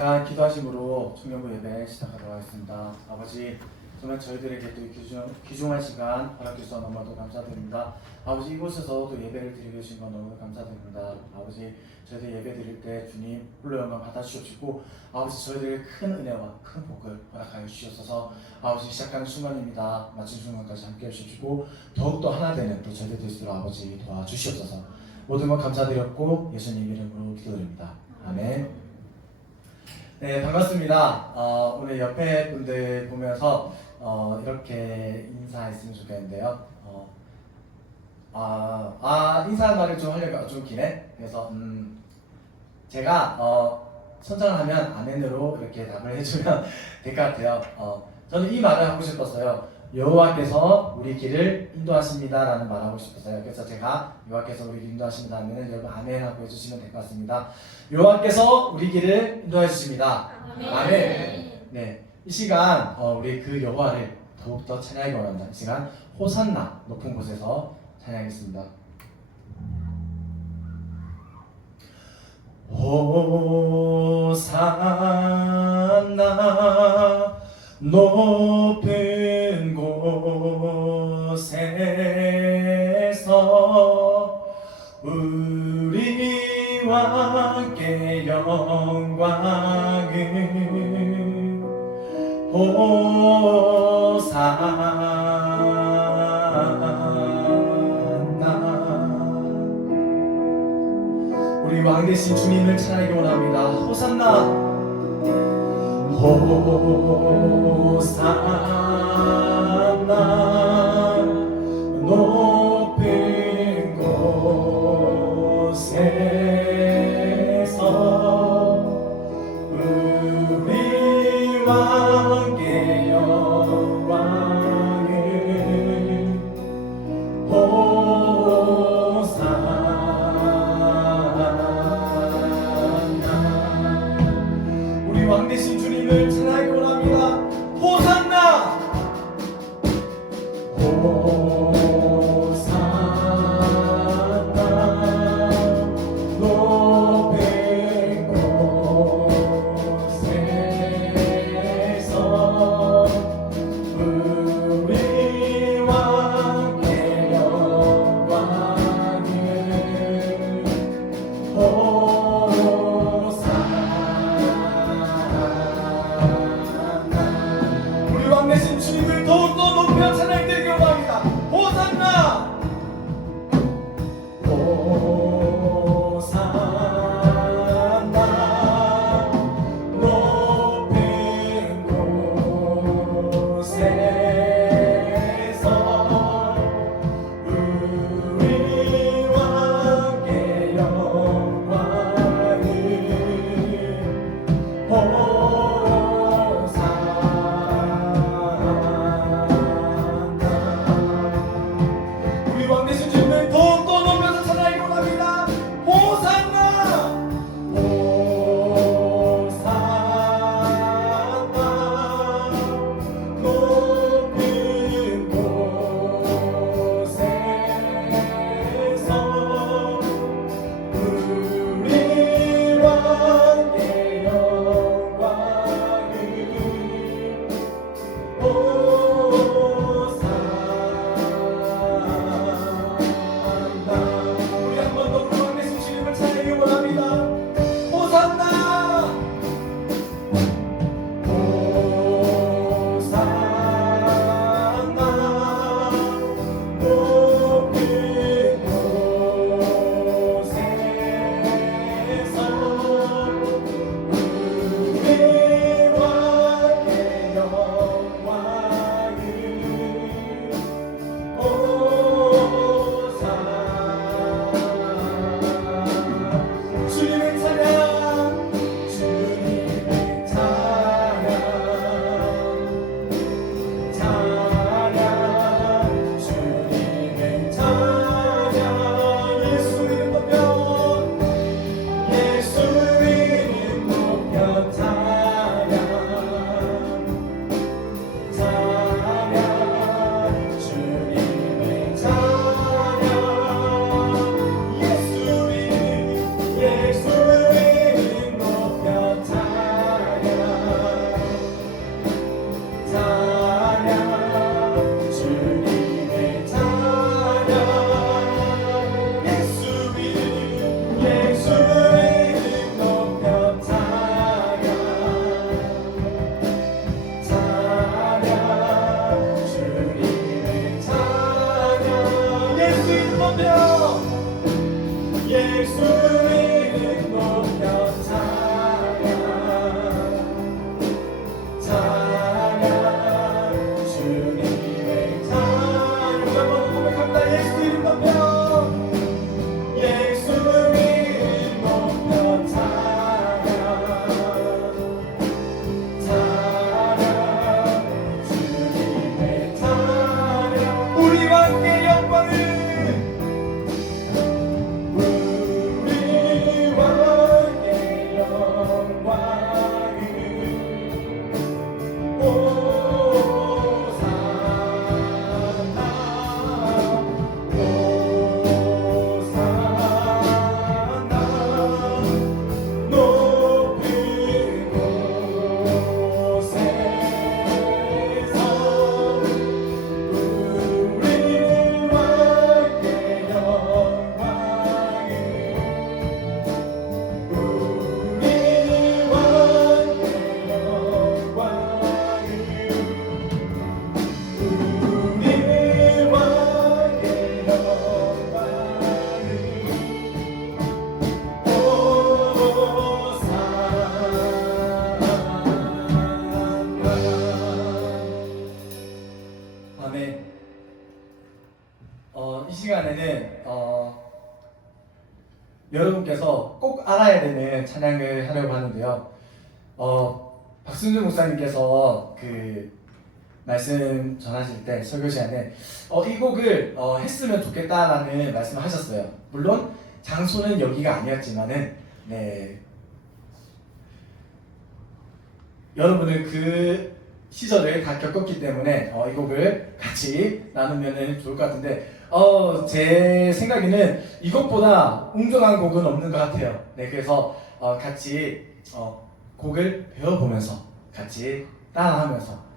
기도하심으로 청년부 예배 시작하도록 하겠습니다. 아버지, 정말 저희들에게 또 귀중한 시간 허락해 주셔서 너무나도 감사드립니다. 아버지, 이곳에서 또 예배를 드리게 해주신 것 너무 감사드립니다. 아버지, 저희들 예배 드릴 때 주님 홀로 영광 받아주시옵시고, 아버지, 저희들에게 큰 은혜와 큰 복을 허락하여 주시옵소서. 아버지, 시작하는 순간입니다. 마치는 순간까지 함께 해주시고, 더욱더 하나 되는 또 저희들 될 수 있도록 아버지 도와주시옵소서. 모든 것 감사드렸고 예수님 이름으로 기도드립니다. 아멘. 네, 반갑습니다. 오늘 옆에 분들 보면서 이렇게 인사했으면 좋겠는데요. 인사 말을 좀 하려고 좀 기네. 그래서 제가 선정을 하면 아멘으로 이렇게 답을 해주면 될 것 같아요. 저는 이 말을 하고 싶었어요. 여호와께서 우리 길을 인도하십니다 라는 말을 하고 싶었어요. 그래서 제가 여호와께서 우리 길을 인도하십니다 하면 여러분 아멘 하고 해주시면 될 것 같습니다. 여호와께서 우리 길을 인도해 주십니다. 아멘. 네, 이 시간 우리 그 여호와를 더욱더 찬양하기 원합니다. 이 시간 호산나 높은 곳에서 찬양하겠습니다. 호산나 높은 곳에서 우리와 함께 영광을 호산나. 우리 왕 되신 주님을 찬양하기 원합니다. 호산나 호산나 높은 곳에서 우리와 함께 영광을 호산나. 우리 왕 되신 주님을 찬양하기 원합니다. 호산나 호산나 높은 곳에서 우리와 함께 영광을 호산나. 알아야 되는 찬양을 하려고 하는데요. 박순준 목사님께서 그 말씀 전하실 때 설교 시간에 이 곡을 했으면 좋겠다라는 말씀을 하셨어요. 물론 장소는 여기가 아니었지만은 여러분은 그 시절을 다 겪었기 때문에 이 곡을 같이 나누면 좋을 것 같은데 제 생각에는 이것보다 웅장한 곡은 없는 것 같아요. 그래서 같이 곡을 배워보면서 같이 따라하면서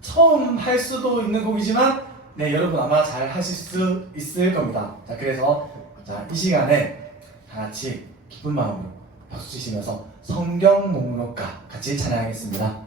처음 할 수도 있는 곡이지만 여러분 아마 잘 하실 수 있을 겁니다. 자, 그래서 이 시간에 다 같이 기쁜 마음으로 박수 치시면서 성경 목록가 같이 찬양하겠습니다.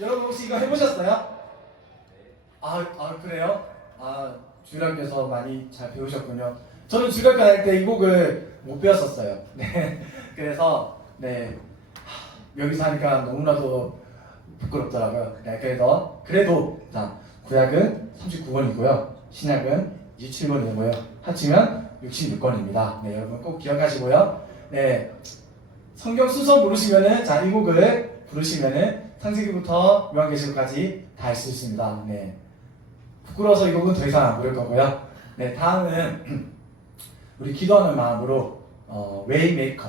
여러분 혹시 이거 해보셨어요? 그래요? 주일학교에서 많이 잘 배우셨군요. 저는 주일학교 다닐 때 이 곡을 못 배웠었어요. 그래서 여기서 하니까 너무나도 부끄럽더라고요. 그래도 자, 구약은 39권이고요. 신약은 27권이고요. 합치면 66권입니다. 여러분 꼭 기억하시고요. 성경 순서 모르시면은 이 곡을 부르시면은 창세기부터 요한계시록까지 다 할 수 있습니다. 부끄러워서 이 곡은 더 이상 안 부를 거고요. 다음은 우리 기도하는 마음으로 웨이메이커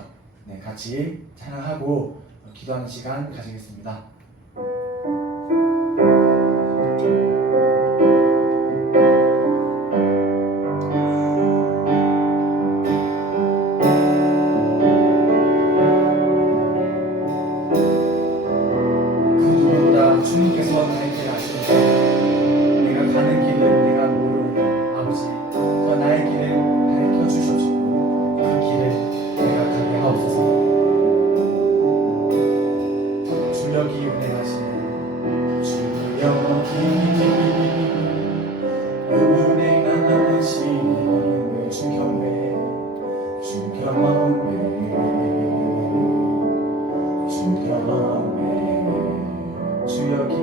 같이 찬양하고 기도하는 시간 가지겠습니다. 주님께서 나의 길을 아시고 내가 가는 길을 내가 모르는 아버지 또 나의 길을 가르쳐 주시옵시고 그 길을 내가 가게 하옵소서. 주역이 은행하시네 주역이 은행하시네 주경배 주역이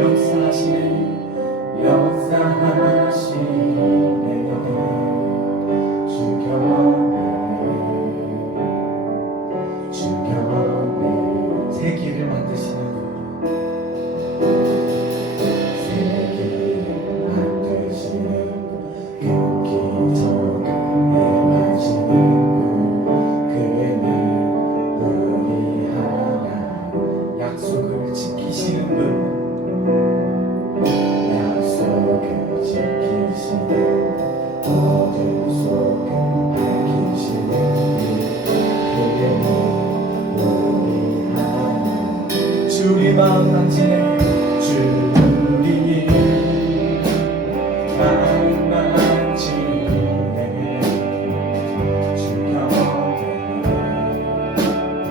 역사하시네 주경배 새 길을 만드시는 약속을 지키시는 분 어둠 속을 밝히시는 그의 우리 하나님 주리 마음 만지네 주리 마음 만지네 주경배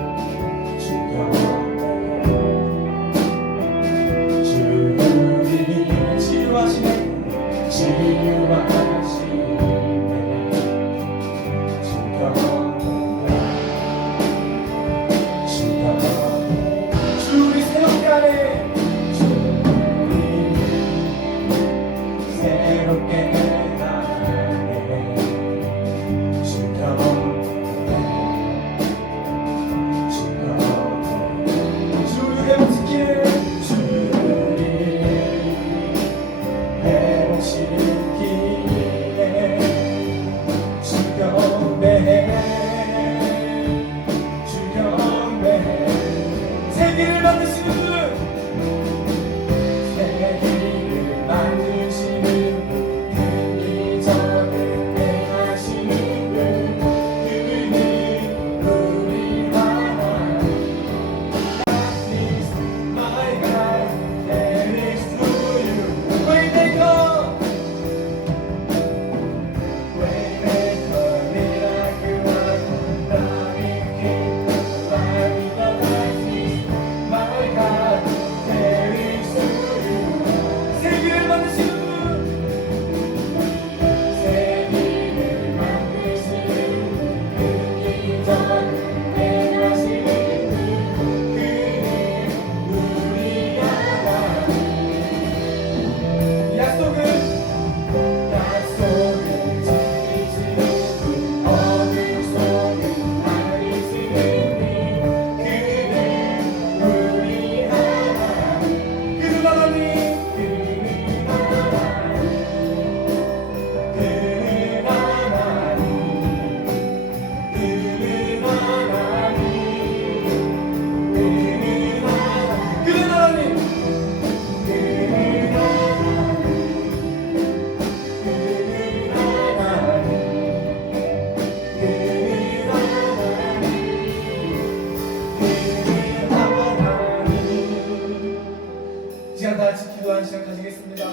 시간 가지겠습니다.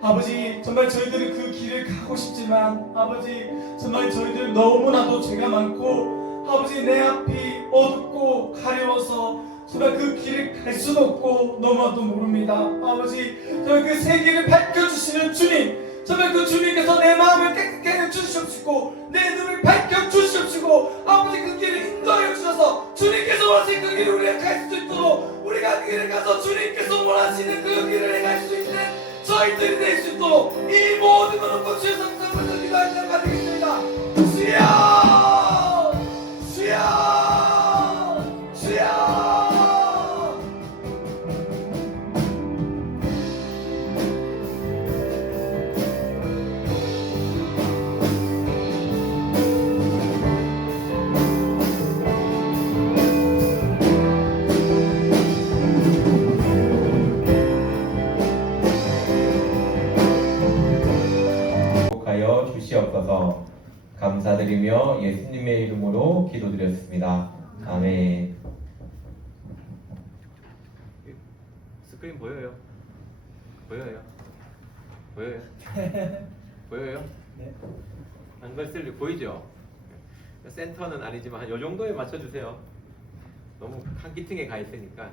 아버지, 정말 저희들은 그 길을 가고 싶지만 아버지, 정말 저희들 너무나도 죄가 많고 아버지, 내 앞이 어둡고 가려워서 정말 그 길을 갈 수도 없고 너무나도 모릅니다. 아버지, 정말 그 새 길을 밝혀주시는 주님, 정말 그 주님께서 내 마음을 깨끗게 해주시옵시고 내 눈을 밝혀주시옵시고 아버지, 그 길을 인도하여 주셔서 주님께서 원하시는 그 길을 우리가 갈 수 있도록, 우리가 그 길을 가서 주님께서 원하시는 그 길을 갈 수 있는 저희들이 될 수 있도록 이 모든 걸 놓고 주의 성령을 기도하시는 가되겠습니다. 주여, 주여, 주여. 주시옵소서. 감사드리며 예수님의 이름으로 기도드렸습니다. 아멘. 스크린 보여요? 보여요? 보여요? 보여요? 네. 안걸슬리 보이죠? 센터는 아니지만 한 이 정도에 맞춰주세요. 너무 한 기퉁에 가 있으니까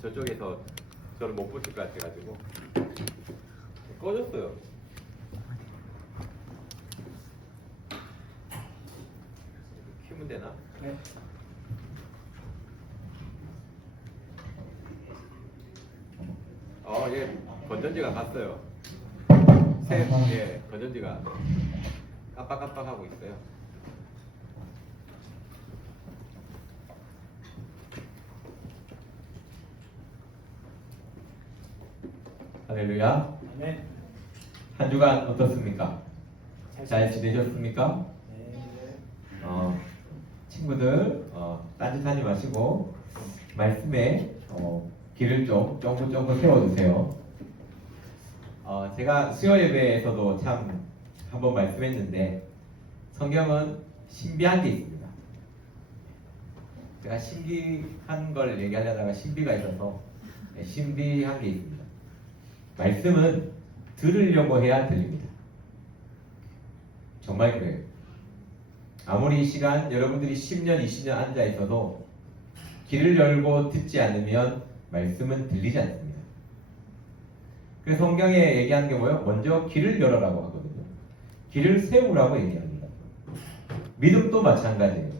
저쪽에서 저를 못 보실 것 같아가지고 꺼졌어요. 키우면 되나? 네. 예, 건전지가 갔어요. 예, 건전지가 깜빡깜빡하고 있어요. 할렐루야. 아멘. 한 주간 어떻습니까? 잘 지내셨습니까? 네. 친구들 딴짓하지 마시고 말씀에 길을 좀 쫑긋쫑긋 세워주세요. 제가 수요 예배에서도 참 한번 말씀했는데 성경은 신비한 게 있습니다. 제가 신비한 걸 얘기하려다가 신비가 있어서 신비한 게 있습니다. 말씀은 들으려고 해야 들립니다. 정말 그래요. 아무리 이 시간 여러분들이 10년, 20년 앉아 있어도 귀를 열고 듣지 않으면 말씀은 들리지 않습니다. 그래서 성경에 얘기하는 게 뭐예요? 먼저 귀를 열어라고 하거든요. 귀를 세우라고 얘기합니다. 믿음도 마찬가지예요.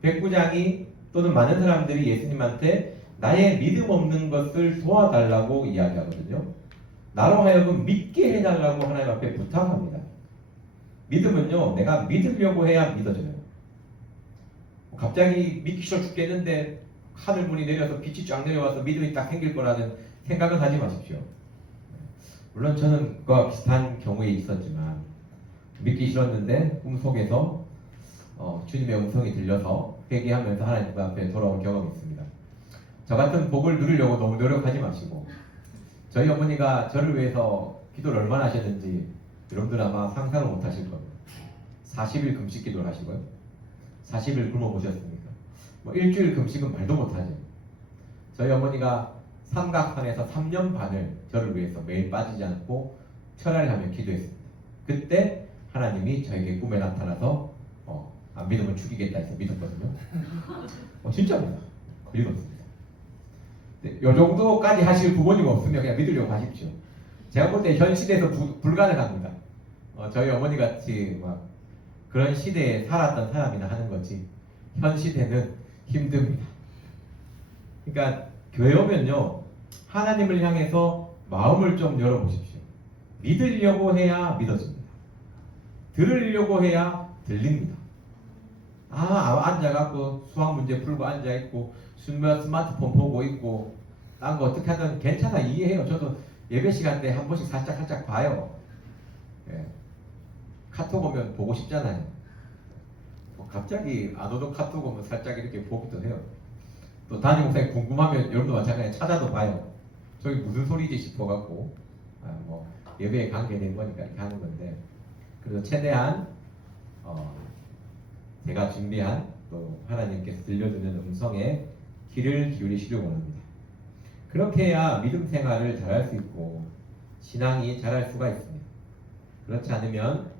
백부장이 또는 많은 사람들이 예수님한테 나의 믿음 없는 것을 도와달라고 이야기하거든요. 나로 하여금 믿게 해달라고 하나님 앞에 부탁합니다. 믿음은요, 내가 믿으려고 해야 믿어져요. 갑자기 믿기 싫어 죽겠는데 하늘문이 내려서 빛이 쫙 내려와서 믿음이 딱 생길 거라는 생각은 하지 마십시오. 물론 저는 그와 비슷한 경우에 있었지만 믿기 싫었는데 꿈속에서 주님의 음성이 들려서 회개하면서 하나님 앞에 돌아온 경험이 있습니다. 저 같은 복을 누리려고 너무 노력하지 마시고, 저희 어머니가 저를 위해서 기도를 얼마나 하셨는지 여러분들 아마 상상을 못 하실 겁니다. 40일 금식 기도를 하시고요. 40일 굶어 보셨습니까? 일주일 금식은 말도 못하죠. 저희 어머니가 삼각산에서 3년 반을 저를 위해서 매일 빠지지 않고 철야를 하며 기도했습니다. 그때 하나님이 저에게 꿈에 나타나서 안 믿으면 죽이겠다 해서 믿었거든요. 진짜입니다. 믿었습니다. 이 정도까지 하실 부모님 없으면 그냥 믿으려고 하십시오. 제가 볼 때 현 시대에서 불가능합니다. 저희 어머니 같이 막 그런 시대에 살았던 사람이나 하는 거지 현 시대는 힘듭니다. 그러니까 교회 오면요, 하나님을 향해서 마음을 좀 열어보십시오. 믿으려고 해야 믿어집니다. 들으려고 해야 들립니다. 앉아갖고 수학 문제 풀고 앉아있고 스마트폰 보고 있고 딴 거 어떻게 하든 괜찮아, 이해해요. 저도 예배 시간 때 한 번씩 살짝 봐요. 예. 카톡 오면 보고 싶잖아요. 갑자기 안 오던 카톡 오면 살짝 이렇게 보기도 해요. 또 담임 목사님 궁금하면 여러분도 마찬가지로 찾아도 봐요. 저기 무슨 소리지 싶어갖고 예배에 관계된 거니까 이렇게 하는 건데, 그래서 최대한 제가 준비한 또 하나님께서 들려주는 음성에 귀를 기울이시려고 합니다. 그렇게 해야 믿음 생활을 잘할 수 있고 신앙이 잘할 수가 있습니다. 그렇지 않으면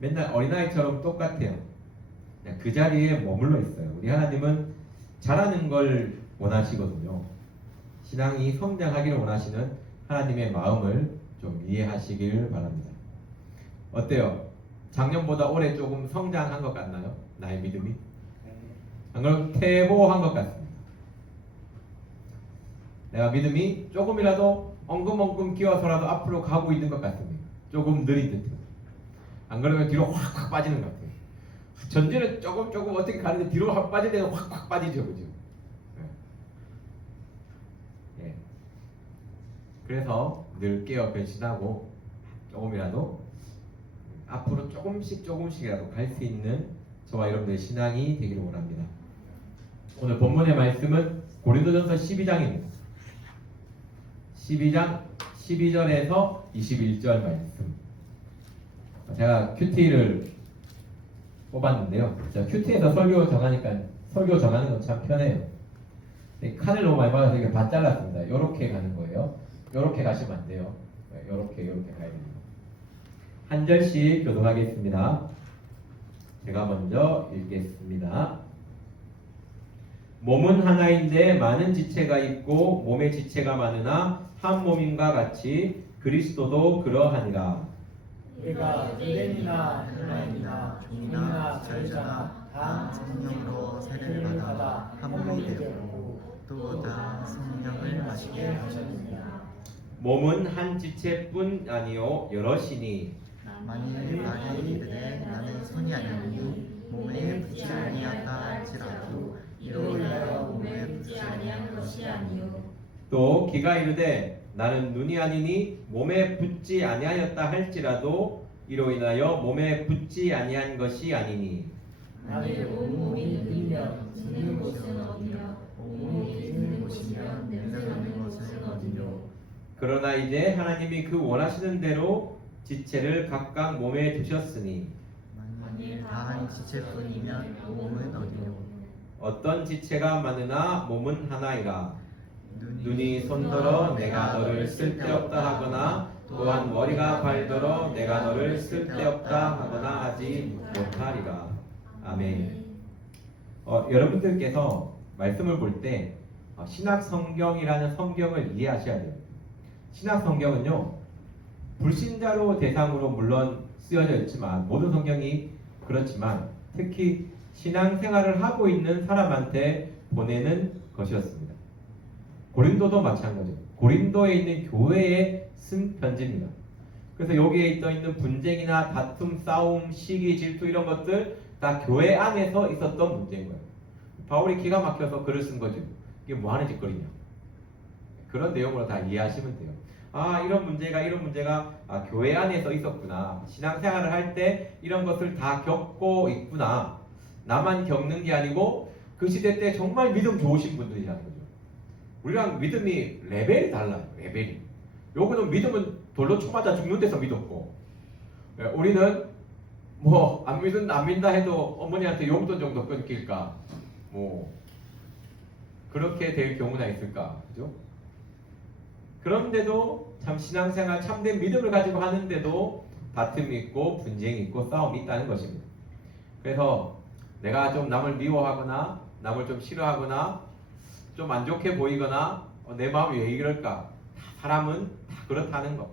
맨날 어린아이처럼 똑같아요. 그냥 그 자리에 머물러 있어요. 우리 하나님은 잘하는 걸 원하시거든요. 신앙이 성장하기를 원하시는 하나님의 마음을 좀 이해하시길 바랍니다. 어때요? 작년보다 올해 조금 성장한 것 같나요? 나의 믿음이? 안 그럼 퇴보한 것 같습니다. 내가 믿음이 조금이라도 엉금엉금 끼어서라도 앞으로 가고 있는 것 같습니다. 조금 느린 듯해요. 안 그러면 뒤로 확확 빠지는 것 같아요. 전제는 조금 어떻게 가는데 뒤로 확 빠질 때는 확확 빠지죠, 그죠? 예. 그래서 늘 깨어 변신하고 조금이라도 앞으로 조금씩이라도 갈 수 있는 저와 여러분들의 신앙이 되기를 원합니다. 오늘 본문의 말씀은 고린도전서 12장입니다. 12장 12절에서 21절 말씀. 제가 큐티를 뽑았는데요. 제가 큐티에서 설교 정하니까 설교 정하는 건 참 편해요. 칸을 너무 많이 받아서 이렇게 반 잘랐습니다. 이렇게 가는 거예요. 이렇게 가시면 안 돼요. 이렇게 가야 됩니다. 한 절씩 교독하겠습니다. 제가 먼저 읽겠습니다. 몸은 하나인데 많은 지체가 있고 몸의 지체가 많으나 한 몸인과 같이 그리스도도 그러하니라. 우리가 유대인이나 헬라인이나 종이나 자유자나 다 성령으로 세례를 받아 한 몸이 되었고 또 다 성령을 마시게 하셨느니라. 몸은 한 지체뿐 아니요 여럿이니 만일 나의 이르되 나는 손이 아니니 몸에 붙지 아니하다 할지라도 이로 인하여 몸에 붙지 아니한 것이 아니요 또 귀가 이르되 나는 눈이 아니니 몸에 붙지 아니하였다 할지라도 이로 인하여 몸에 붙지 아니한 것이 아니니 만일 온몸이 들리면 듣는 곳은 어디며 온몸이 듣는 곳이면 냄새나는 것은 어디뇨. 그러나 이제 하나님이 그 원하시는 대로 지체를 각각 몸에 두셨으니 만일 다한 지체뿐이면 몸은 어디뇨. 어떤 지체가 많으나 몸은 하나이라. 눈이 손들어 내가 너를 쓸데없다 하거나 또한 머리가 발들어 내가 너를 쓸데없다 하거나 하지 못하리라. 아멘. 여러분들께서 말씀을 볼 때 신약 성경이라는 성경을 이해하셔야 돼요. 신약 성경은요 불신자로 대상으로 물론 쓰여져 있지만 모든 성경이 그렇지만 특히 신앙생활을 하고 있는 사람한테 보내는 것이었습니다. 고린도도 마찬가지예요. 고린도에 있는 교회에 쓴 편지입니다. 그래서 여기에 있는 분쟁이나 다툼, 싸움, 시기, 질투 이런 것들 다 교회 안에서 있었던 문제인 거예요. 바울이 기가 막혀서 글을 쓴 거죠. 이게 뭐 하는 짓거리냐. 그런 내용으로 다 이해하시면 돼요. 이런 문제가 교회 안에서 있었구나. 신앙생활을 할 때 이런 것을 다 겪고 있구나. 나만 겪는 게 아니고 그 시대 때 정말 믿음 좋으신 분들이라는 거죠. 우리랑 믿음이 레벨이 달라요. 레벨이. 요거는 믿음은 돌로 쳐 맞아 죽는 데서 믿었고, 우리는 뭐 안 믿는다 해도 어머니한테 용돈 정도 끊길까, 뭐 그렇게 될 경우나 있을까, 그죠? 그런데도 참 신앙생활 참된 믿음을 가지고 하는데도 다툼이 있고 분쟁이 있고 싸움이 있다는 것입니다. 그래서 내가 좀 남을 미워하거나 남을 좀 싫어하거나 좀 안 좋게 보이거나 내 마음이 왜 이럴까? 사람은 다 그렇다는 것.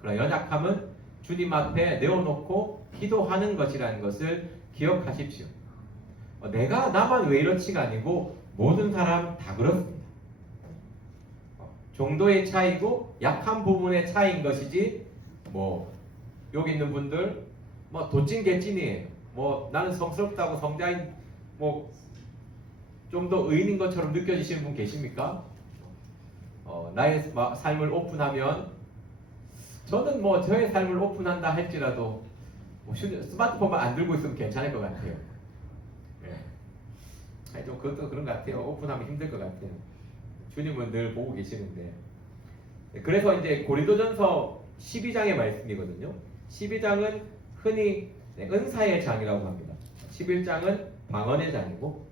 그러나 연약함은 주님 앞에 내어놓고 기도하는 것이라는 것을 기억하십시오. 내가 나만 왜 이렇지가 아니고 모든 사람 다 그렇습니다. 정도의 차이고 약한 부분의 차이인 것이지 뭐 여기 있는 분들 뭐 도찐 개찐이에요. 뭐 나는 성스럽다고 성자인 뭐 좀 더 의인인 것처럼 느껴지시는 분 계십니까? 나의 삶을 오픈하면 저는 뭐 저의 삶을 오픈한다 할지라도 뭐 스마트폰만 안 들고 있으면 괜찮을 것 같아요. 예. 좀 그것도 그런 것 같아요. 오픈하면 힘들 것 같아요. 주님은 늘 보고 계시는데. 그래서 이제 고린도전서 12장의 말씀이거든요. 12장은 흔히 은사의 장이라고 합니다. 11장은 방언의 장이고,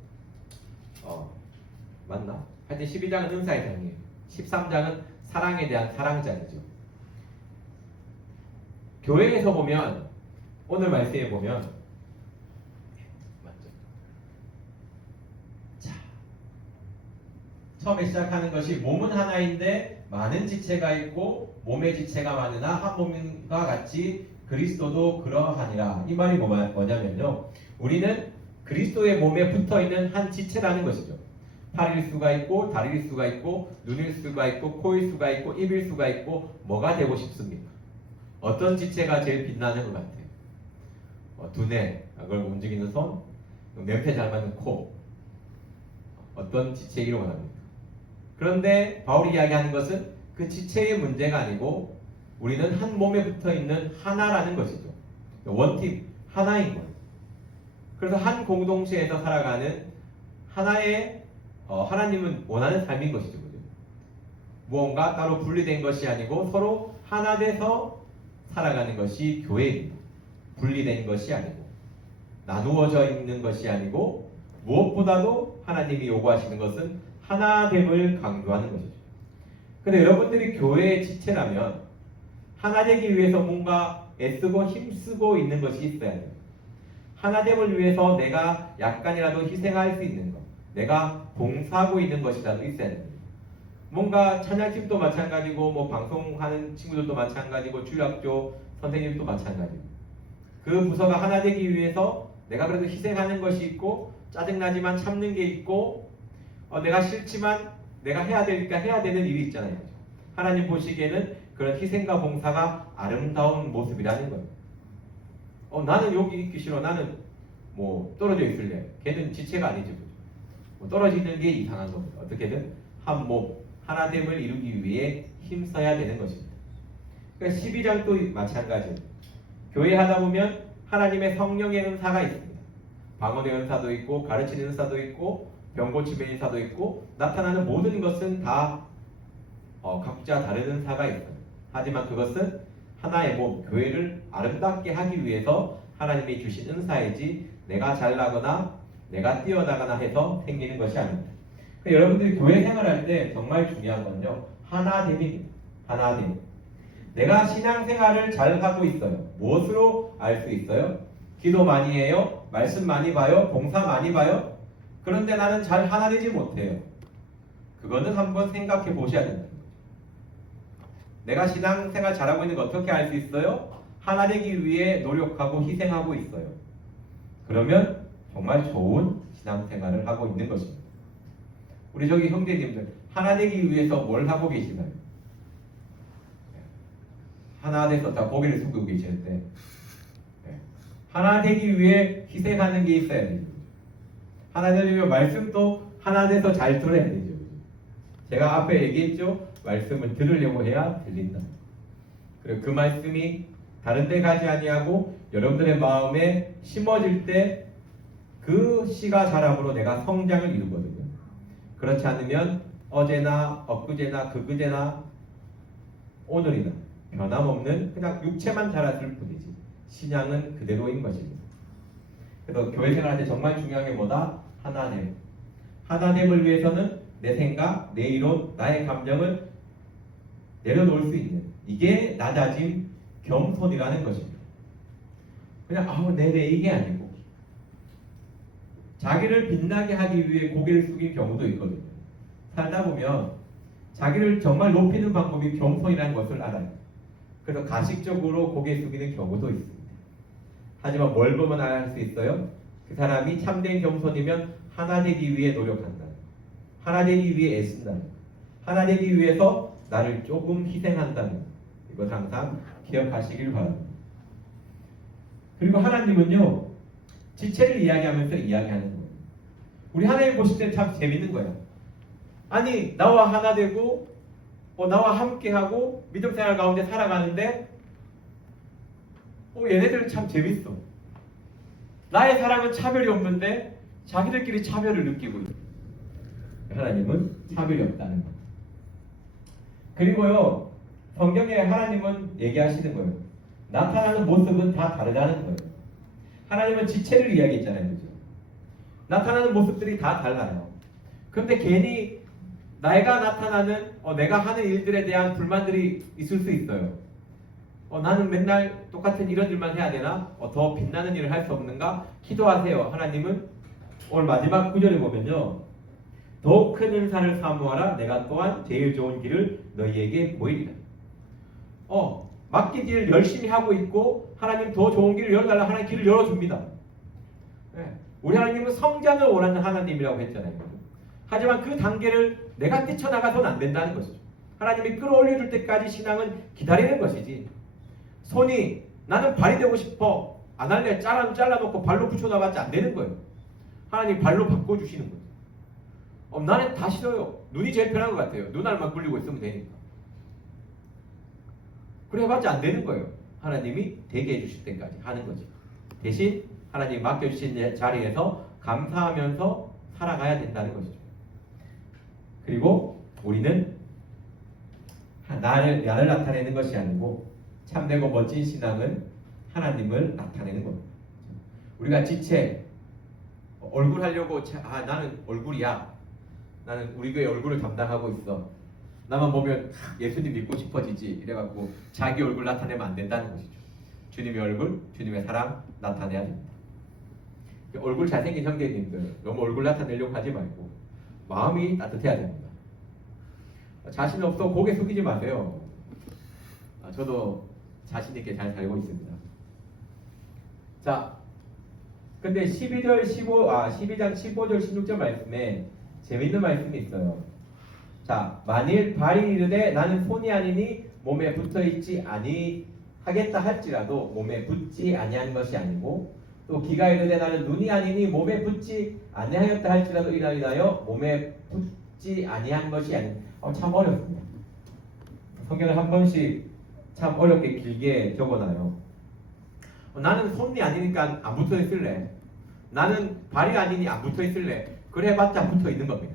맞나? 하여튼 12장은 은사의 장이에요. 13장은 사랑에 대한 사랑장이죠. 교회에서 보면 오늘 말씀에 보면 맞죠? 자, 처음에 시작하는 것이 몸은 하나인데 많은 지체가 있고 몸의 지체가 많으나 한 몸과 같이 그리스도도 그러하니라. 이 말이 뭐냐면요, 우리는 그리스도의 몸에 붙어있는 한 지체라는 것이죠. 팔일 수가 있고 다리일 수가 있고 눈일 수가 있고 코일 수가 있고 입일 수가 있고 뭐가 되고 싶습니까? 어떤 지체가 제일 빛나는 것 같아요? 두뇌, 그걸 움직이는 손, 냄새 잘 맡는 코. 어떤 지체이기를 원합니까? 그런데 바울이 이야기하는 것은 그 지체의 문제가 아니고 우리는 한 몸에 붙어있는 하나라는 것이죠. 원팀, 하나인 거예요. 그래서 한 공동체에서 살아가는 하나의 하나님은 원하는 삶인 것이죠. 그죠? 무언가 따로 분리된 것이 아니고 서로 하나 돼서 살아가는 것이 교회입니다. 분리된 것이 아니고 나누어져 있는 것이 아니고 무엇보다도 하나님이 요구하시는 것은 하나됨을 강조하는 것이죠. 근데 여러분들이 교회의 지체라면 하나 되기 위해서 뭔가 애쓰고 힘쓰고 있는 것이 있어야 돼요. 하나됨을 위해서 내가 약간이라도 희생할 수 있는 것, 내가 봉사하고 있는 것이라도 있어야 됩니다. 뭔가 찬양팀도 마찬가지고 뭐 방송하는 친구들도 마찬가지고 주일학교 선생님도 마찬가지고 그 부서가 하나 되기 위해서 내가 그래도 희생하는 것이 있고 짜증나지만 참는 게 있고 내가 싫지만 내가 해야 되니까 해야 되는 일이 있잖아요. 하나님 보시기에는 그런 희생과 봉사가 아름다운 모습이라는 거예요. 나는 여기 있기 싫어. 나는 뭐 떨어져 있을래. 걔는 지체가 아니죠. 뭐 떨어지는 게 이상한 겁니다. 어떻게든 한 몸, 하나됨을 이루기 위해 힘써야 되는 것입니다. 그러니까 12장도 마찬가지예요. 교회 하다 보면 하나님의 성령의 은사가 있습니다. 방언의 은사도 있고 가르치는 은사도 있고 병 고침의 은사도 있고 나타나는 모든 것은 다 각자 다른 은사가 있어요. 하지만 그것은 하나의 몸, 교회를 아름답게 하기 위해서 하나님이 주신 은사이지 내가 잘나거나 내가 뛰어나거나 해서 생기는 것이 아닙니다. 그러니까 여러분들이 교회 생활할 때 정말 중요한 건요, 하나됨입니다. 하나됨. 내가 신앙생활을 잘 하고 있어요. 무엇으로 알 수 있어요? 기도 많이 해요? 말씀 많이 봐요? 봉사 많이 봐요? 그런데 나는 잘 하나 되지 못해요. 그거는 한번 생각해 보셔야 된다. 내가 신앙생활 잘하고 있는 거 어떻게 알 수 있어요? 하나 되기 위해 노력하고 희생하고 있어요. 그러면 정말 좋은 신앙생활을 하고 있는 것입니다. 우리 저기 형제님들 하나 되기 위해서 뭘 하고 계시나요? 하나 돼서 다 고개를 숙이고 계시는데 하나 되기 위해 희생하는 게 있어야 돼요. 하나 되려면 말씀도 하나 돼서 잘 들어야 되죠. 제가 앞에 얘기했죠. 말씀을 들으려고 해야 들린다. 그리고 그 말씀이 다른 데 가지 아니하고 여러분들의 마음에 심어질 때 그 씨가 자람으로 내가 성장을 이루거든요. 그렇지 않으면 어제나 엊그제나 그그제나 오늘이나 변함없는 그냥 육체만 자랐을 뿐이지 신앙은 그대로인 것입니다. 그래서 교회 생활할 때 정말 중요한 게 뭐다? 하나됨. 하나됨을 위해서는 내 생각, 내 이론, 나의 감정을 내려놓을 수 있는 이게 낮아짐, 겸손이라는 것입니다. 그냥 내래 이게 아니고 자기를 빛나게 하기 위해 고개를 숙일 경우도 있거든요. 살다 보면 자기를 정말 높이는 방법이 겸손이라는 것을 알아요. 그래서 가식적으로 고개 숙이는 경우도 있습니다. 하지만 뭘 보면 알 수 있어요? 그 사람이 참된 겸손이면 하나 되기 위해 노력한다. 하나 되기 위해 애쓴다. 하나 되기 위해서 나를 조금 희생한다는 이것 항상 기억하시길 바랍니다. 그리고 하나님은요 지체를 이야기하면서 이야기하는 거예요. 우리 하나님 보실 때 참 재밌는 거예요. 아니 나와 하나 되고 나와 함께하고 믿음 생활 가운데 살아가는데 얘네들 참 재밌어. 나의 사랑은 차별이 없는데 자기들끼리 차별을 느끼고 있어요. 하나님은 차별이 없다는 것. 그리고요 성경에 하나님은 얘기하시는 거예요. 나타나는 모습은 다 다르다는 거예요. 하나님은 지체를 이야기했잖아요. 그죠? 나타나는 모습들이 다 달라요. 그런데 괜히 내가 나타나는 내가 하는 일들에 대한 불만들이 있을 수 있어요. 나는 맨날 똑같은 이런 일만 해야 되나? 더 빛나는 일을 할 수 없는가? 기도하세요. 하나님은 오늘 마지막 구절에 보면요. 더 큰 은사를 사모하라. 내가 또한 제일 좋은 길을 너희에게 보이리라. 맡긴 일을 열심히 하고 있고 하나님 더 좋은 길을 열어달라. 하나님 길을 열어줍니다. 네. 우리 하나님은 성장을 원하는 하나님이라고 했잖아요. 하지만 그 단계를 내가 뛰쳐나가서는 안 된다는 것이죠. 하나님이 끌어올려줄 때까지 신앙은 기다리는 것이지. 손이 나는 발이 되고 싶어 안 할래 잘라놓고 발로 붙여놔봤자 안 되는 거예요. 하나님 발로 바꿔주시는 거예요. 나는 다 싫어요. 눈이 제일 편한 것 같아요. 눈알만 굴리고 있으면 되니까. 그래봤자 안 되는 거예요. 하나님이 되게 해주실 때까지 하는 거지. 대신 하나님이 맡겨주신 자리에서 감사하면서 살아가야 된다는 것이죠. 그리고 우리는 나를 나타내는 것이 아니고 참되고 멋진 신앙은 하나님을 나타내는 겁니다. 우리가 지체 얼굴 하려고 나는 얼굴이야. 나는 우리 교회 얼굴을 담당하고 있어. 나만 보면 예수님 믿고 싶어지지. 이래갖고 자기 얼굴 나타내면 안 된다는 것이죠. 주님의 얼굴, 주님의 사랑 나타내야 됩니다. 얼굴 잘생긴 형제님들 너무 얼굴 나타내려고 하지 말고 마음이 따뜻해야 됩니다. 자신 없어 고개 숙이지 마세요. 저도 자신 있게 잘 살고 있습니다. 자, 근데 12장 15절 16절 말씀에 재미있는 말씀이 있어요. 자, 만일 발이 이르되 나는 손이 아니니 몸에 붙어있지 아니하겠다 할지라도 몸에 붙지 아니한 것이 아니고 또 귀가 이르되 나는 눈이 아니니 몸에 붙지 아니하였다 할지라도 이라이라여 몸에 붙지 아니한 것이 아니. 참 어렵습니다. 성경을 한 번씩 참 어렵게 길게 적어놔요. 나는 손이 아니니까 안 붙어 있을래. 나는 발이 아니니 안 붙어 있을래. 그래봤자 붙어 있는 겁니다.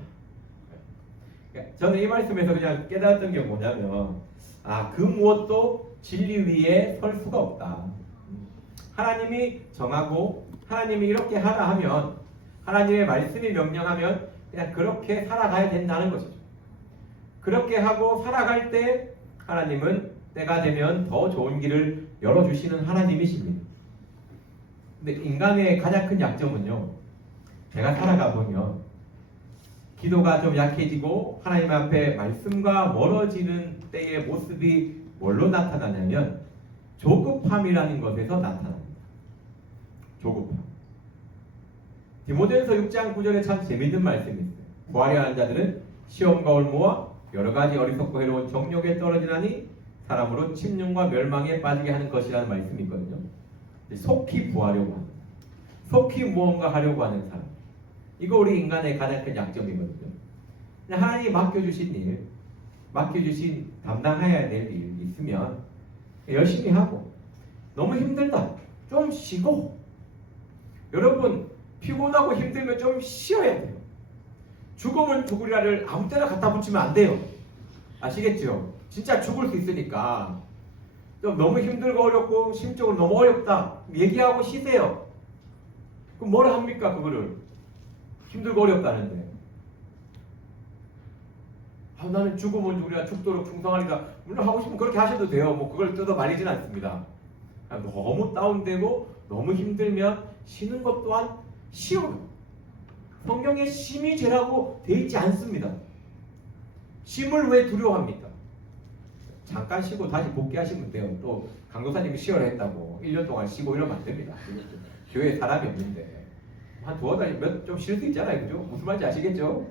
저는 이 말씀에서 그냥 깨달았던 게 뭐냐면 그 무엇도 진리 위에 설 수가 없다. 하나님이 정하고 하나님이 이렇게 하라 하면 하나님의 말씀이 명령하면 그냥 그렇게 살아가야 된다는 것이죠. 그렇게 하고 살아갈 때 하나님은 때가 되면 더 좋은 길을 열어주시는 하나님이십니다. 근데 인간의 가장 큰 약점은요. 제가 살아가 보면 기도가 좀 약해지고 하나님 앞에 말씀과 멀어지는 때의 모습이 뭘로 나타나냐면 조급함이라는 것에서 나타납니다. 조급함. 디모데전서 6장 9절에 참 재밌는 말씀이 있어요. 부활해야 하는 자들은 시험과 올무와 여러 가지 어리석고 해로운 정욕에 떨어지나니 사람으로 침륜과 멸망에 빠지게 하는 것이라는 말씀이 있거든요. 속히 구하려고 하는, 속히 무언가 하려고 하는 사람. 이거 우리 인간의 가장 큰 약점이거든요. 하나님이 맡겨주신 일, 맡겨주신 담당해야 될 일 있으면 열심히 하고, 너무 힘들다 좀 쉬고, 여러분 피곤하고 힘들면 좀 쉬어야 돼요. 죽음을 죽으리라를 아무 때나 갖다 붙이면 안 돼요. 아시겠죠? 진짜 죽을 수 있으니까 좀 너무 힘들고 어렵고 심적으로 너무 어렵다 얘기하고 쉬세요. 그럼 뭘 합니까? 그거를 힘들고 어렵다는데 나는 죽음은 죽으리라 죽도록 충성하리라. 물론 하고 싶으면 그렇게 하셔도 돼요. 뭐 그걸 뜯어 말리진 않습니다. 너무 다운되고 너무 힘들면 쉬는 것 또한 쉬어요. 성경에 쉼이 죄라고 돼 있지 않습니다. 쉼을 왜 두려워합니까? 잠깐 쉬고 다시 복귀하시면 돼요. 또 강도사님이 쉬어라 했다고 1년 동안 쉬고 이러면 안 됩니다. 교회에 사람이 없는데 한 두어 달 좀 쉴 수 있잖아요. 그죠? 무슨 말인지 아시겠죠?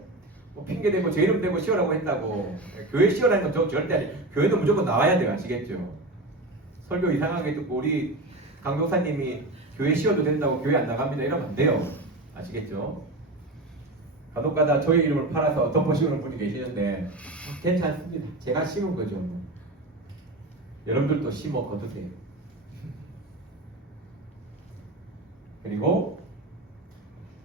뭐 핑계 대고 제 이름 대고 쉬어라고 했다고 교회 쉬어라는 건 절대 아니에요. 교회는 무조건 나와야 돼요. 아시겠죠? 설교 이상하게 듣고 우리 강도사님이 교회 쉬어도 된다고 교회 안 나갑니다. 이러면 안 돼요. 아시겠죠? 간혹가다 저희 이름을 팔아서 덮어씌우는 분이 계시는데 괜찮습니다. 제가 심은 거죠. 여러분들도 심어 거두세요. 그리고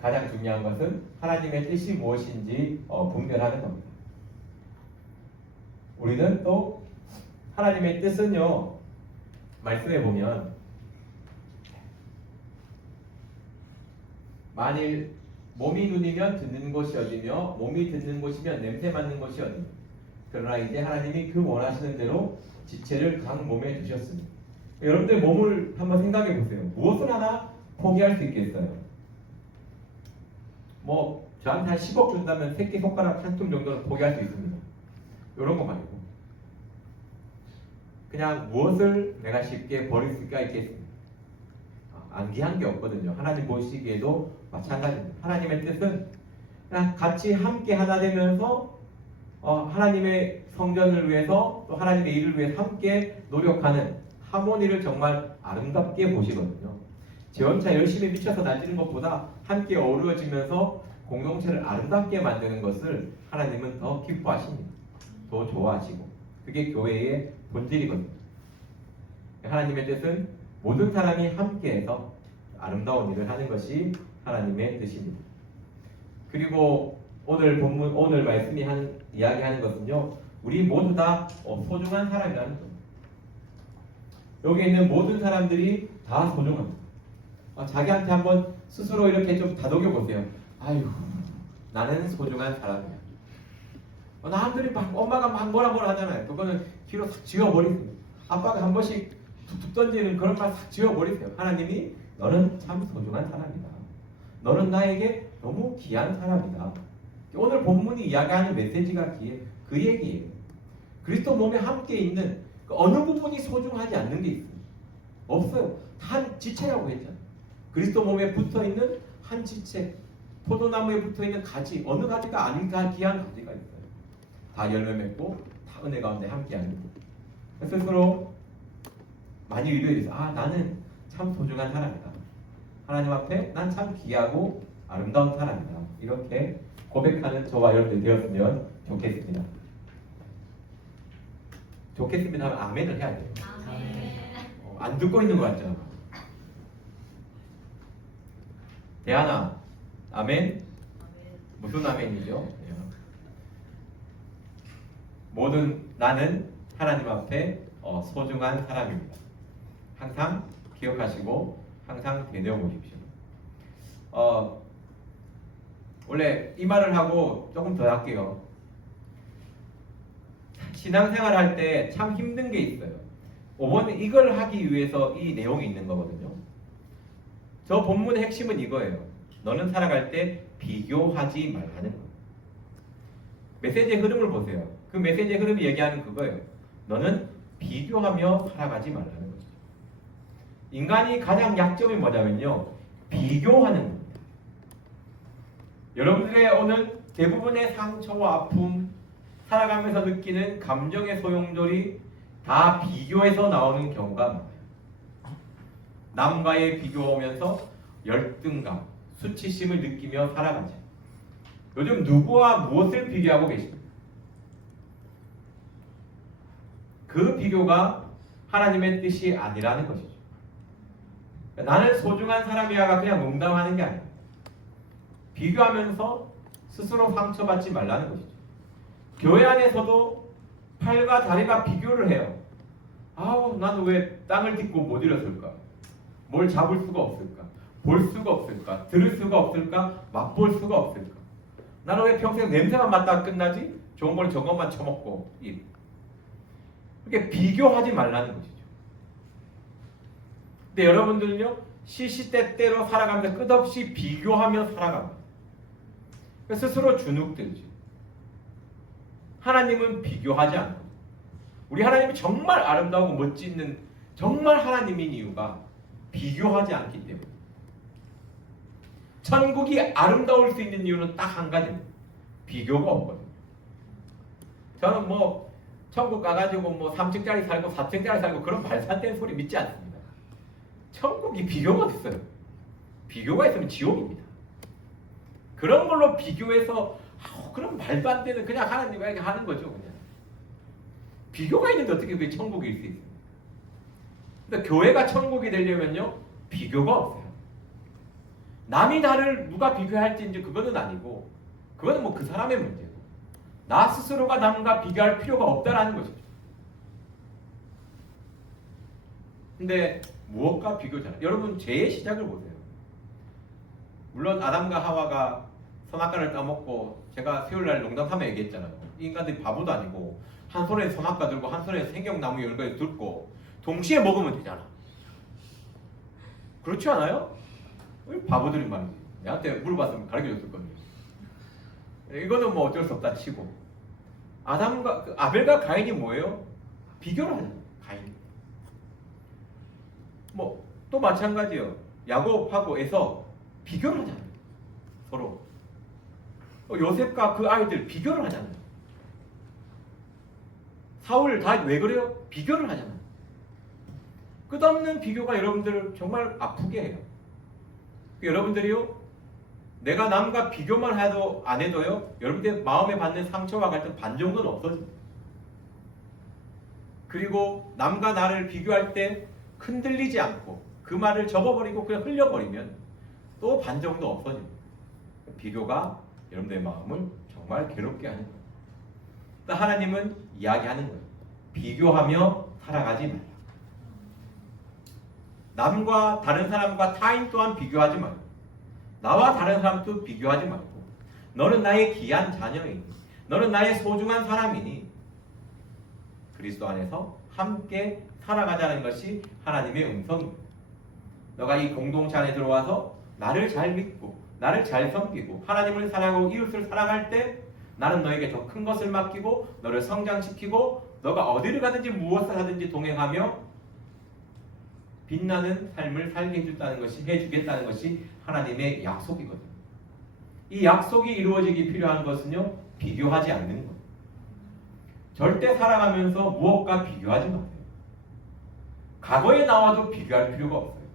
가장 중요한 것은 하나님의 뜻이 무엇인지 분별하는 겁니다. 우리는 또 하나님의 뜻은요, 말씀해 보면 만일 몸이 눈이면 듣는 것이 어디며 몸이 듣는 곳이면 냄새 맡는 것이 어디며 그러나 이제 하나님이 그 원하시는 대로 지체를 각 몸에 두셨으니 여러분들 몸을 한번 생각해 보세요. 무엇을 하나 포기할 수 있겠어요? 뭐 저한테 한 10억 준다면 새끼 손가락 한 tum 정도는 포기할 수 있습니다. 이런 거 말고 그냥 무엇을 내가 쉽게 버릴 수가 있겠습니까? 안 귀한 게 없거든요. 하나님 보시기에도 마찬가지입니다. 하나님의 뜻은 그냥 같이 함께 하나 되면서 하나님의 성전을 위해서 또 하나님의 일을 위해 함께 노력하는 하모니를 정말 아름답게 보시거든요. 제 혼자 열심히 미쳐서 날뛰는 것보다 함께 어우러지면서 공동체를 아름답게 만드는 것을 하나님은 더 기뻐하십니다. 더 좋아하시고 그게 교회의 본질이거든요. 하나님의 뜻은 모든 사람이 함께해서 아름다운 일을 하는 것이 하나님의 뜻입니다. 그리고 오늘 본문 오늘 말씀이 이야기하는 것은요, 우리 모두 다 소중한 사람이라는 겁니다. 여기 있는 모든 사람들이 다 소중합니다. 자기한테 한번 스스로 이렇게 좀 다독여 보세요. 아유, 나는 소중한 사람이야. 남들이 막 엄마가 막 뭐라 하잖아요. 그거는 뒤로 싹 지워버리세요. 아빠가 한 번씩 툭툭 던지는 그런 말 싹 지워버리세요. 하나님이 너는 참 소중한 사람이다. 너는 나에게 너무 귀한 사람이다. 오늘 본문이 이야기하는 메시지가 그 얘기예요. 그리스도 몸에 함께 있는 어느 부분이 소중하지 않는 게 있어요? 없어요. 한 지체라고 했잖아요. 그리스도 몸에 붙어있는 한 지체, 포도나무에 붙어있는 가지, 어느 가지가 아닌가 귀한 가지가 있어요. 다 열매 맺고 다 은혜 가운데 함께하는 거. 스스로 많이 위로해 주세요. 나는 참 소중한 사람이다. 하나님 앞에 난 참 귀하고 아름다운 사람이다. 이렇게 고백하는 저와 여러분들 되었으면 좋겠습니다. 좋겠습니다 하면 아멘을 해야 돼요. 안 듣고 있는 것 같죠? 대하나, 아멘? 무슨 아멘이죠? 나는 하나님 앞에 소중한 사람입니다. 항상 기억하시고 항상 되뇌어 보십시오. 원래 이 말을 하고 조금 더 할게요. 신앙생활 할 때 참 힘든 게 있어요. 오늘 이걸 하기 위해서 이 내용이 있는 거거든요. 저 본문의 핵심은 이거예요. 너는 살아갈 때 비교하지 말라는 거. 메시지의 흐름을 보세요. 그 메시지의 흐름이 얘기하는 그거예요. 너는 비교하며 살아가지 말라는 거죠. 인간이 가장 약점이 뭐냐면요, 비교하는 겁니다. 여러분들의 오늘 대부분의 상처와 아픔, 살아가면서 느끼는 감정의 소용돌이 다 비교에서 나오는 경우가 많아요. 남과의 비교하면서 열등감, 수치심을 느끼며 살아가죠. 요즘 누구와 무엇을 비교하고 계십니까? 그 비교가 하나님의 뜻이 아니라는 것이죠. 나는 소중한 사람이야가 그냥 농담하는 게 아니에요. 비교하면서 스스로 상처받지 말라는 것이죠. 교회 안에서도 팔과 다리가 비교를 해요. 나는 왜 땅을 딛고 못 일었을까? 뭘 잡을 수가 없을까? 볼 수가 없을까? 들을 수가 없을까? 맛볼 수가 없을까? 나는 왜 평생 냄새만 맡다가 끝나지? 좋은 걸 저것만 처먹고 이렇게 비교하지 말라는 것이죠. 근데 여러분들은요, 시시때때로 살아가면서 끝없이 비교하며 살아갑니다. 스스로 주눅들죠. 하나님은 비교하지 않고, 우리 하나님이 정말 아름다우고 멋진 정말 하나님인 이유가 비교하지 않기 때문에. 천국이 아름다울 수 있는 이유는 딱 한 가지입니다. 비교가 없거든요. 저는 천국 가가지고 3층짜리 살고 4층짜리 살고 그런 말도 안 되는 소리 믿지 않습니다. 천국이 비교가 있어요. 비교가 있으면 지옥입니다. 그런 걸로 비교해서 그런 말도 안 되는 그냥 하나님과 이렇게 하는 거죠. 그냥 비교가 있는데 어떻게 그게 천국일 수 있습니까? 근데 교회가 천국이 되려면요, 비교가 없어요. 남이 나를 누가 비교할지 이제 그거는 아니고, 그거는 그 사람의 문제고, 나 스스로가 남과 비교할 필요가 없다라는 것이죠. 근데 무엇과 비교잖아요. 여러분 죄의 시작을 보세요. 물론 아담과 하와가 선악과를 따먹고 제가 수요일날 농담하며 얘기했잖아요. 이 인간들이 바보도 아니고 한 손에 선악과 들고 한 손에 생명나무 열매 들고 동시에 먹으면 되잖아. 그렇지 않아요? 왜 바보들이 말이지. 내한테 물어봤으면 가르쳐줬을 건데. 이거는 뭐 어쩔 수 없다 치고 아벨과 가인이 뭐예요? 비교를 하는 거예요. 가인. 뭐 또 마찬가지예요. 야곱하고 에서 비교를 하잖아요. 서로. 요셉과 그 아이들 비교를 하잖아요. 사울 다 왜 그래요? 비교를 하잖아요. 끝없는 비교가 여러분들을 정말 아프게 해요. 여러분들이요, 내가 남과 비교만 해도 안 해도요, 여러분들 마음에 받는 상처와 갈등 반 정도는 없어집니다. 그리고 남과 나를 비교할 때 흔들리지 않고 그 말을 접어버리고 그냥 흘려버리면 또 반 정도 없어집니다. 비교가 여러분들의 마음을 정말 괴롭게 하는 거예요. 또 하나님은 이야기하는 거예요. 비교하며 살아가지 말라. 남과 다른 사람과 타인 또한 비교하지 말고 나와 다른 사람도 비교하지 말고 너는 나의 귀한 자녀이니 너는 나의 소중한 사람이니 그리스도 안에서 함께 살아가자는 것이 하나님의 음성입니다. 너가 이 공동체 안에 들어와서 나를 잘 믿고 나를 잘 섬기고 하나님을 사랑하고 이웃을 사랑할 때 나는 너에게 더 큰 것을 맡기고 너를 성장시키고 너가 어디를 가든지 무엇을 하든지 동행하며 빛나는 삶을 살게 해주겠다는 것이 하나님의 약속이거든요. 이 약속이 이루어지기 필요한 것은요, 비교하지 않는 거예요. 절대 살아가면서 무엇과 비교하지 마세요. 과거에 나와도 비교할 필요가 없어요.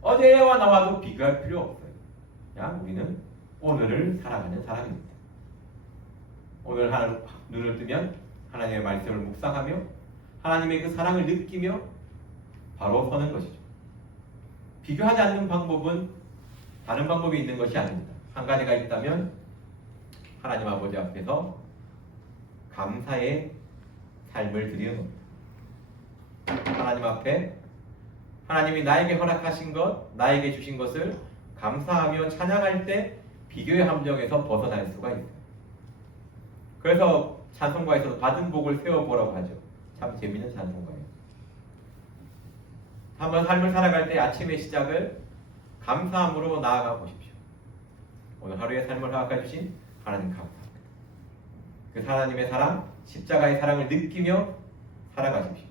어제와 나와도 비교할 필요 없어요. 그냥 우리는 오늘을 살아가는 사람입니다. 오늘 눈을 뜨면 하나님의 말씀을 묵상하며 하나님의 그 사랑을 느끼며 바로 서는 것이죠. 비교하지 않는 방법은 다른 방법이 있는 것이 아닙니다. 한 가지가 있다면 하나님 아버지 앞에서 감사의 삶을 드리는 겁니다. 하나님 앞에 하나님이 나에게 허락하신 것, 나에게 주신 것을 감사하며 찬양할 때 비교의 함정에서 벗어날 수가 있어요. 그래서 찬송가에서 받은 복을 세워보라고 하죠. 참 재미있는 찬송가예요. 한번 삶을 살아갈 때 아침의 시작을 감사함으로 나아가 보십시오. 오늘 하루의 삶을 허락해 주신 하나님 감사합니다. 그 하나님의 사랑, 십자가의 사랑을 느끼며 살아가십시오.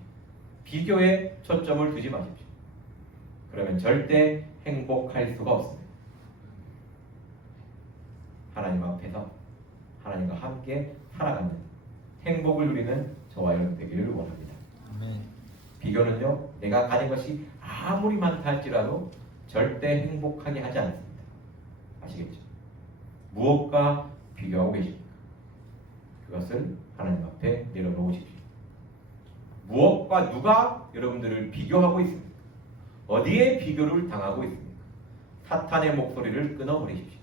비교에 초점을 두지 마십시오. 그러면 절대 행복할 수가 없습니다. 하나님 앞에서 하나님과 함께 살아가는 행복을 누리는 저와 여러분 되기를 원합니다. 아멘. 비교는요, 내가 가진 것이 아무리 많다 할지라도 절대 행복하게 하지 않습니다. 아시겠죠? 무엇과 비교하고 계십니까? 그것을 하나님 앞에 내려놓으십시오. 무엇과 누가 여러분들을 비교하고 있습니까? 어디에 비교를 당하고 있습니까? 사탄의 목소리를 끊어버리십시오.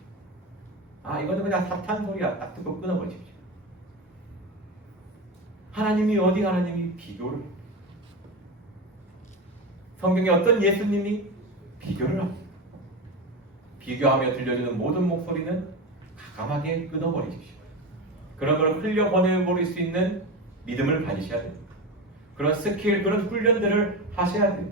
이거는 그냥 사탄 소리야. 딱 듣고 끊어버리십시오. 하나님이 비교를 합니다. 성경에 어떤 예수님이 비교를 합니다. 비교하며 들려주는 모든 목소리는 가감하게 끊어버리십시오. 그런 걸 흘려보내버릴 수 있는 믿음을 가지셔야 됩니다. 그런 스킬, 그런 훈련들을 하셔야 돼요.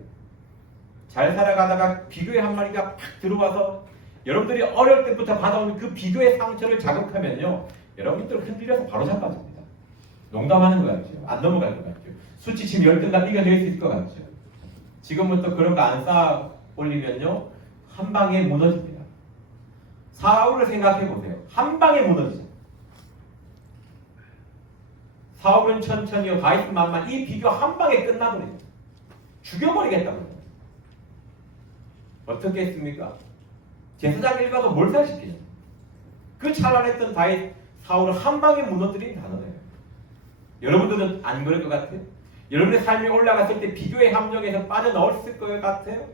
잘 살아가다가 비교의 한 마리가 팍 들어와서 여러분들이 어릴 때부터 받아온 그 비교의 상처를 자극하면요, 여러분들 흔들려서 바로 잡아집니다. 농담하는 것 같죠? 안 넘어갈 것 같죠? 수치심 열등감 이겨낼 수 있을 것 같죠? 지금부터 그런 거 안 쌓아 올리면요, 한 방에 무너집니다. 사울을 생각해 보세요. 한 방에 무너지죠. 사울은 천천히요, 다윗은 만만, 이 비교 한 방에 끝나버려요. 죽여버리겠다고요. 어떻게 했습니까? 제사장 일가도 몰살시키죠. 그 찬란했던 다윗, 사울을 한 방에 무너뜨린 단어예요. 여러분들은 안 그럴 것 같아요? 여러분의 삶이 올라갔을 때 비교의 함정에서 빠져나왔을 것 같아요?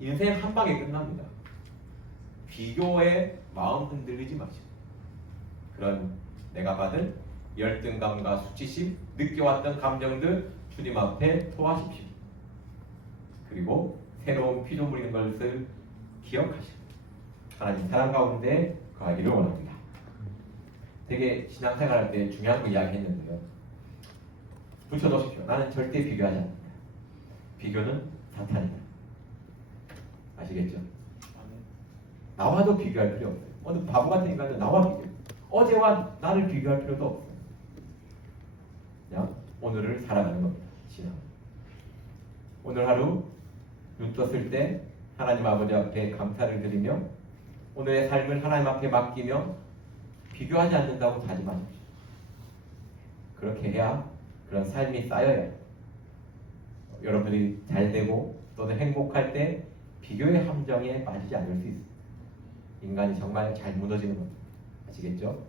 인생 한 방에 끝납니다. 비교에 마음 흔들리지 마시고, 그런 내가 받은 열등감과 수치심, 느껴왔던 감정들 주님 앞에 토하십시오. 그리고 새로운 피조물인 것을 기억하시고 하나님 사랑 가운데 거하기를 원합니다. 되게 신앙생활할 때 중요한 거 이야기했는데요. 붙여놓으십시오. 나는 절대 비교하지 않는다. 비교는 사탄이다. 아시겠죠? 나와도 비교할 필요 없어요. 어느 바보 같은 인간도 나와 비교. 어제와 나를 비교할 필요도 없어요. 그냥 오늘을 살아가는 겁니다. 신앙. 오늘 하루 눈 떴을 때 하나님 아버지 앞에 감사를 드리며 오늘의 삶을 하나님 앞에 맡기며 비교하지 않는다고 다짐하십시오. 그렇게 해야 그런 삶이 쌓여야 여러분들이 잘 되고 또는 행복할 때 비교의 함정에 빠지지 않을 수 있습니다. 인간이 정말 잘 무너지는 겁니다. 아시겠죠?